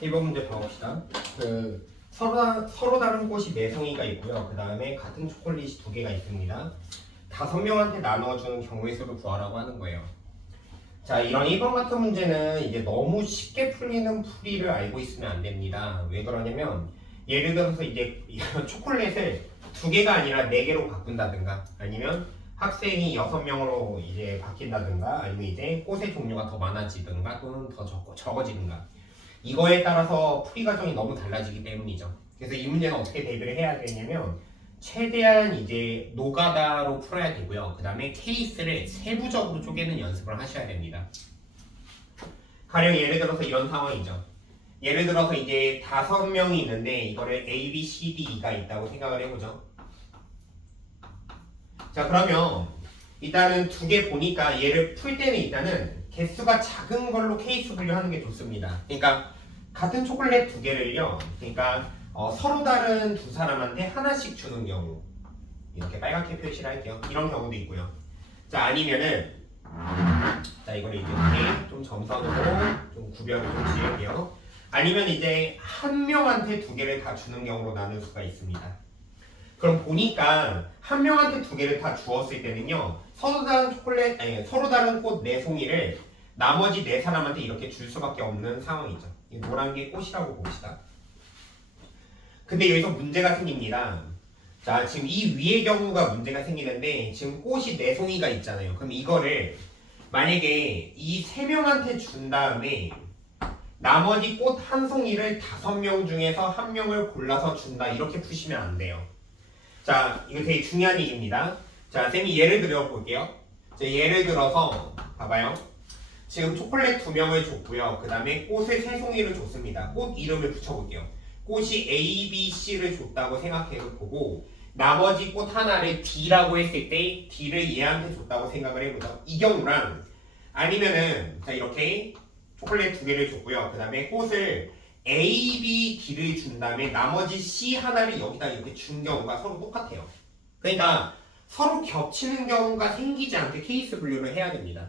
1번 문제 봐봅시다. 서로 다른 꽃이 4송이가 있고요. 그 다음에 같은 초콜릿이 2개가 있습니다. 5명한테 나눠주는 경우의 수를 구하라고 하는 거예요. 자, 이런 1번 같은 문제는 이제 너무 쉽게 풀리는 풀이를 알고 있으면 안 됩니다. 왜 그러냐면 예를 들어서 이제 초콜릿을 2개가 아니라 4개로 바꾼다든가 아니면 학생이 6명으로 이제 바뀐다든가 아니면 이제 꽃의 종류가 더 많아지든가 또는 더 적어지든가 이거에 따라서 풀이 과정이 너무 달라지기 때문이죠. 그래서 이 문제는 어떻게 대비를 해야 되냐면 최대한 이제 노가다로 풀어야 되고요. 그 다음에 케이스를 세부적으로 쪼개는 연습을 하셔야 됩니다. 가령 예를 들어서 이런 상황이죠. 예를 들어서 이제 5명이 있는데 이거를 A, B, C, D가 있다고 생각을 해보죠. 자, 그러면 일단은 2개 보니까 얘를 풀 때는 일단은 개수가 작은 걸로 케이스 분류하는 게 좋습니다. 그러니까 같은 초콜릿 2개를요. 그러니까 서로 다른 2사람한테 하나씩 주는 경우 이렇게 빨갛게 표시를 할게요. 이런 경우도 있고요. 자, 아니면은 자, 이거를 이렇게 좀 점선으로 좀 구별을 좀 지을게요. 아니면 이제 한 명한테 2개를 다 주는 경우로 나눌 수가 있습니다. 그럼 보니까 한 명한테 2개를 다 주었을 때는요. 서로 다른 꽃 4송이를 나머지 4사람한테 이렇게 줄 수밖에 없는 상황이죠. 이 노란 게 꽃이라고 봅시다. 근데 여기서 문제가 생깁니다. 자, 지금 이 위의 경우가 문제가 생기는데 지금 꽃이 4송이가 있잖아요. 그럼 이거를 만약에 이 3명한테 준 다음에 나머지 꽃 1송이를 5명 중에서 1명을 골라서 준다 이렇게 푸시면 안 돼요. 자, 이거 되게 중요한 얘기입니다. 자, 쌤이 예를 들어 볼게요. 자, 예를 들어서 봐봐요. 지금 초콜릿 2명을 줬고요. 그 다음에 꽃을 3송이를 줬습니다. 꽃 이름을 붙여볼게요. 꽃이 A, B, C를 줬다고 생각해보고 나머지 꽃 하나를 D라고 했을 때 D를 얘한테 줬다고 생각을 해보죠. 이 경우랑 아니면은 자, 이렇게 초콜릿 2개를 줬고요. 그 다음에 꽃을 A, B, D를 준 다음에 나머지 C 하나를 여기다 이렇게 준 경우가 서로 똑같아요. 그러니까 서로 겹치는 경우가 생기지 않게 케이스 분류를 해야 됩니다.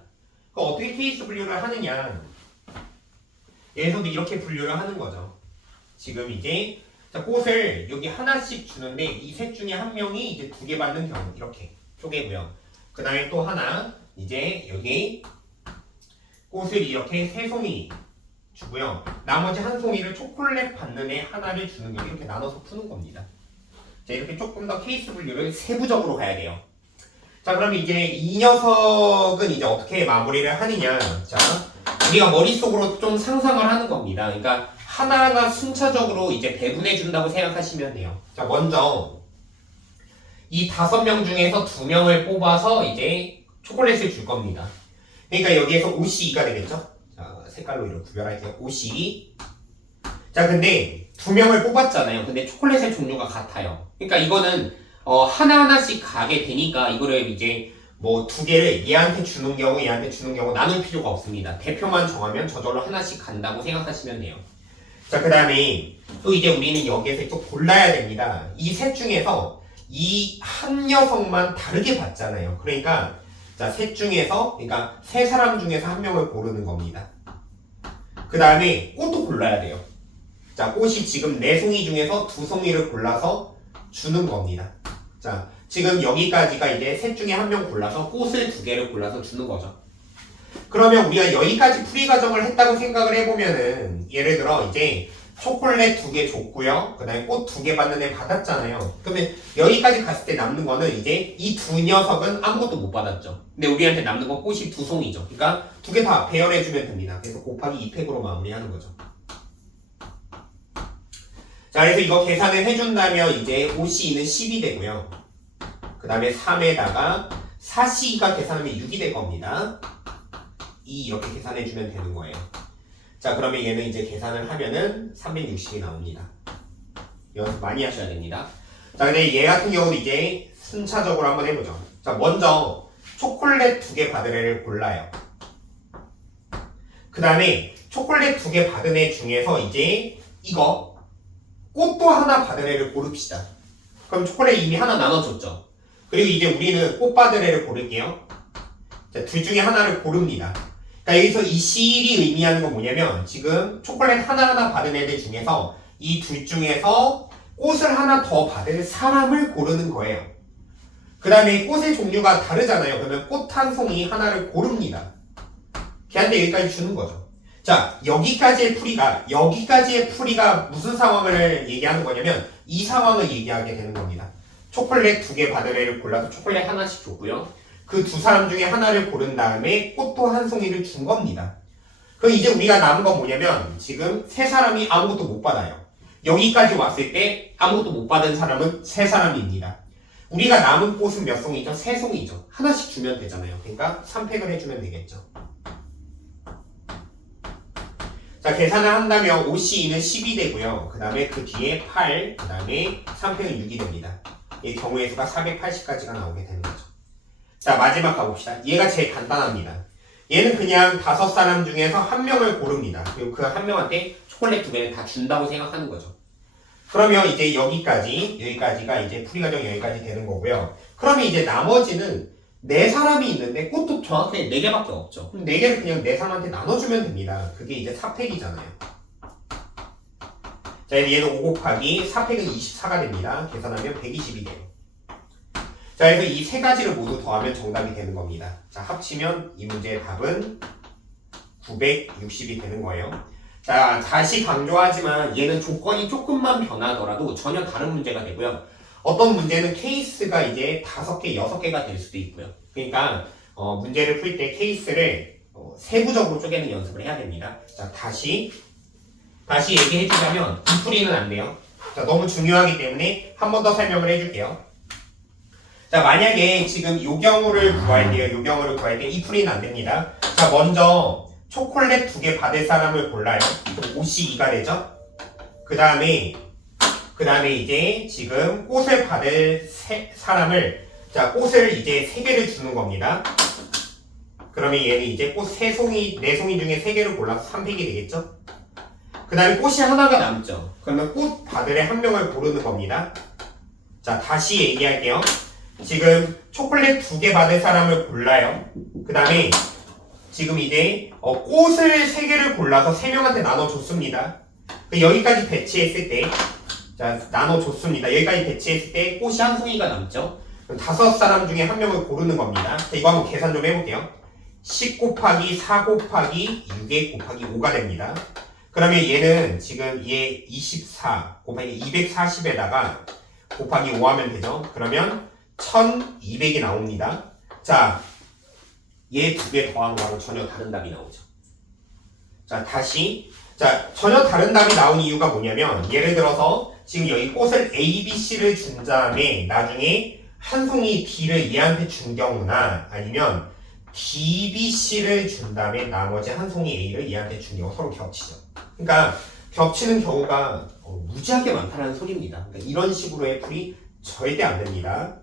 그럼 어떻게 케이스 분류를 하느냐? 여기서도 이렇게 분류를 하는 거죠. 지금 이제 자, 꽃을 여기 하나씩 주는데 이 셋 중에 한 명이 이제 2개 받는 경우 이렇게 쪼개고요. 그 다음에 또 하나 이제 여기 꽃을 이렇게 3송이 주고요. 나머지 1송이를 초콜릿 받는 애 하나를 주는 경우 이렇게 나눠서 푸는 겁니다. 자, 이렇게 조금 더 케이스 분류를 세부적으로 가야 돼요. 자, 그럼 이제 이 녀석은 이제 어떻게 마무리를 하느냐. 자, 우리가 머릿속으로 좀 상상을 하는 겁니다. 그러니까 하나하나 순차적으로 이제 배분해 준다고 생각하시면 돼요. 자, 먼저 이 5명 중에서 2명을 뽑아서 이제 초콜릿을 줄 겁니다. 그러니까 여기에서 OC가 되겠죠? 자, 색깔로 이렇게 구별할게요. OC. 자, 근데 2명을 뽑았잖아요. 근데 초콜릿의 종류가 같아요. 그러니까 이거는 하나하나씩 가게 되니까 이거를 이제 뭐 2개를 얘한테 주는 경우 얘한테 주는 경우 나눌 필요가 없습니다. 대표만 정하면 저절로 하나씩 간다고 생각하시면 돼요. 자, 그 다음에 또 이제 우리는 여기에서 또 골라야 됩니다. 이 셋 중에서 이 한 녀석만 다르게 받잖아요. 그러니까 자, 셋 중에서 그러니까 3사람 중에서 1명을 고르는 겁니다. 그 다음에 꽃도 골라야 돼요. 자, 꽃이 지금 4송이 중에서 2송이를 골라서 주는 겁니다. 자, 지금 여기까지가 이제 셋 중에 1명 골라서 꽃을 2개를 골라서 주는 거죠. 그러면 우리가 여기까지 풀이 과정을 했다고 생각을 해보면은 예를 들어 이제 초콜릿 2개 줬고요. 그 다음에 꽃 2개 받는 애 받았잖아요. 그러면 여기까지 갔을 때 남는 거는 이제 이 2 녀석은 아무것도 못 받았죠. 근데 우리한테 남는 건 꽃이 2송이죠. 그러니까 2개 다 배열해주면 됩니다. 그래서 곱하기 2팩으로 마무리하는 거죠. 자, 그래서 이거 계산을 해준다면 이제 OC는 10이 되고요. 그 다음에 3에다가 4C가 계산하면 6이 될 겁니다. 2 이렇게 계산해주면 되는 거예요. 자, 그러면 얘는 이제 계산을 하면은 360이 나옵니다. 연습 많이 하셔야 됩니다. 자, 근데 얘 같은 경우는 이제 순차적으로 한번 해보죠. 자, 먼저 초콜릿 2개 받은 애를 골라요. 그 다음에 초콜릿 2개 받은 애 중에서 이제 이거 꽃도 하나 받은 애를 고릅시다. 그럼 초콜릿 이미 하나 나눠줬죠. 그리고 이제 우리는 꽃 받은 애를 고를게요. 자, 둘 중에 하나를 고릅니다. 그러니까 여기서 이 C1이 의미하는 건 뭐냐면 지금 초콜릿 하나하나 받은 애들 중에서 이 둘 중에서 꽃을 하나 더 받을 사람을 고르는 거예요. 그 다음에 꽃의 종류가 다르잖아요. 그러면 꽃 한 송이 하나를 고릅니다. 걔한테 여기까지 주는 거죠. 자, 여기까지의 풀이가 무슨 상황을 얘기하는 거냐면 이 상황을 얘기하게 되는 겁니다. 초콜릿 2개 받을 애를 골라서 초콜릿 하나씩 줬고요. 그 두 사람 중에 하나를 고른 다음에 꽃도 한 송이를 준 겁니다. 그럼 이제 우리가 남은 건 뭐냐면 지금 세 사람이 아무것도 못 받아요. 여기까지 왔을 때 아무것도 못 받은 사람은 세 사람입니다. 우리가 남은 꽃은 몇 송이죠? 세 송이죠. 하나씩 주면 되잖아요. 그러니까 3팩을 해주면 되겠죠. 자, 계산을 한다면 OCE는 10이 되고요. 그 다음에 그 뒤에 8, 그 다음에 3팩은 6이 됩니다. 이 경우의 수가 480까지가 나오게 되는 거죠. 자, 마지막 가봅시다. 얘가 제일 간단합니다. 얘는 그냥 5사람 중에서 한 명을 고릅니다. 그리고 그 한 명한테 초콜릿 2개를 다 준다고 생각하는 거죠. 그러면 이제 여기까지가 이제 풀이 과정 여기까지 되는 거고요. 그러면 이제 나머지는 4사람이 있는데 꽃도 정확하게 4개밖에 없죠. 그럼 4개를 그냥 4사람한테 나눠주면 됩니다. 그게 이제 4팩이잖아요. 자, 얘는 5 곱하기 4팩은 24가 됩니다. 계산하면 120이 돼요. 자, 그래서 이 세 가지를 모두 더하면 정답이 되는 겁니다. 자, 합치면 이 문제의 답은 960이 되는 거예요. 자, 다시 강조하지만 얘는 조건이 조금만 변하더라도 전혀 다른 문제가 되고요. 어떤 문제는 케이스가 이제 5개, 6개가 될 수도 있고요. 그러니까 문제를 풀 때 케이스를 세부적으로 쪼개는 연습을 해야 됩니다. 자, 다시 얘기해주자면 이 풀이는 안 돼요. 자, 너무 중요하기 때문에 한 번 더 설명을 해줄게요. 자, 만약에 지금 요 경우를 구할 때 이 풀이는 안 됩니다. 자, 먼저 초콜릿 2개 받을 사람을 골라요. 그럼 52가 되죠? 그 다음에 이제 지금 꽃을 받을 사람을, 자, 꽃을 이제 3개를 주는 겁니다. 그러면 얘는 이제 꽃 4송이 중에 3개를 골라서 3팩이 되겠죠? 그 다음에 꽃이 하나가 남죠? 그러면 꽃 받을 애 한 명을 고르는 겁니다. 자, 다시 얘기할게요. 지금 초콜릿 2개 받을 사람을 골라요. 그 다음에 지금 이제 꽃을 3개를 골라서 3명한테 나눠줬습니다. 여기까지 배치했을 때, 자, 나눠줬습니다. 여기까지 배치했을 때 꽃이 한 송이가 남죠. 그럼 5사람 중에 한 명을 고르는 겁니다. 자, 이거 한번 계산 좀 해볼게요. 10 곱하기 4 곱하기 6에 곱하기 5가 됩니다. 그러면 얘는 지금 얘 24 곱하기 240에다가 곱하기 5 하면 되죠. 그러면 1200이 나옵니다. 자, 얘 2개 더한 거하고 전혀 다른 답이 나오죠. 자, 전혀 다른 답이 나온 이유가 뭐냐면 예를 들어서 지금 여기 꽃을 A, B, C를 준 다음에 나중에 한 송이 D를 얘한테 준 경우나 아니면 D, B, C를 준 다음에 나머지 한 송이 A를 얘한테 준 경우 서로 겹치죠. 그러니까 겹치는 경우가 무지하게 많다는 소리입니다. 그러니까 이런 식으로의 풀이 절대 안 됩니다.